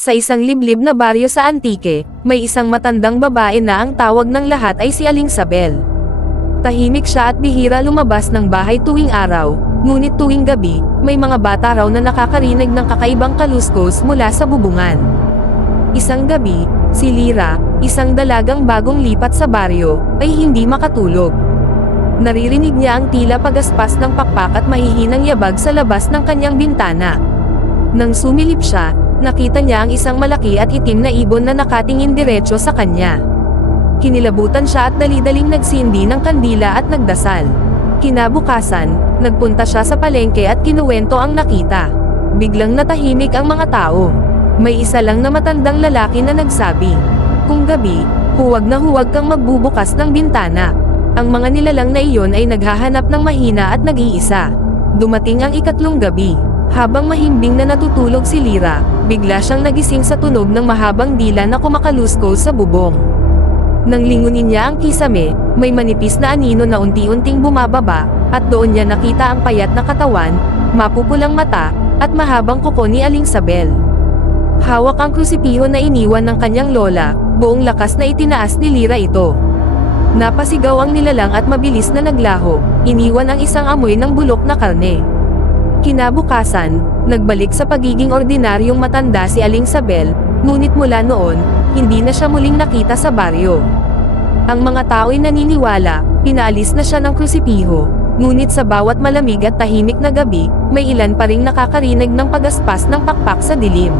Sa isang liblib na baryo sa Antique, may isang matandang babae na ang tawag ng lahat ay si Aling Sabel. Tahimik siya at bihira lumabas ng bahay tuwing araw, ngunit tuwing gabi, may mga bata raw na nakakarinig ng kakaibang kaluskos mula sa bubungan. Isang gabi, si Lyra, isang dalagang bagong lipat sa baryo, ay hindi makatulog. Naririnig niya ang tila pagaspas ng pakpak at mahihinang yabag sa labas ng kanyang bintana. Nang sumilip siya, nakita niya ang isang malaki at itim na ibon na nakatingin diretso sa kanya. Kinilabutan siya at dali-daling nagsindi ng kandila at nagdasal. Kinabukasan, nagpunta siya sa palengke at kinuwento ang nakita. Biglang natahimik ang mga tao. May isa lang na matandang lalaki na nagsabi, "Kung gabi, huwag na huwag kang magbubukas ng bintana." Ang mga nilalang na iyon ay naghahanap ng mahina at nag-iisa. Dumating ang ikatlong gabi. Habang mahimbing na natutulog si Lyra, bigla siyang nagising sa tunog ng mahabang dila na kumakaluskos sa bubong. Nang lingunin niya ang kisame, may manipis na anino na unti-unting bumababa, at doon niya nakita ang payat na katawan, mapupulang mata, at mahabang kuko ni Aling Sabel. Hawak ang krusipiho na iniwan ng kanyang lola, buong lakas na itinaas ni Lyra ito. Napasigaw ang nilalang at mabilis na naglaho, iniwan ang isang amoy ng bulok na karne. Kinabukasan, nagbalik sa pagiging ordinaryong matanda si Aling Sabel, ngunit mula noon, hindi na siya muling nakita sa baryo. Ang mga tao'y naniniwala, pinaalis na siya ng krusipiho, ngunit sa bawat malamig at tahimik na gabi, may ilan pa ring nakakarinig ng pagaspas ng pakpak sa dilim.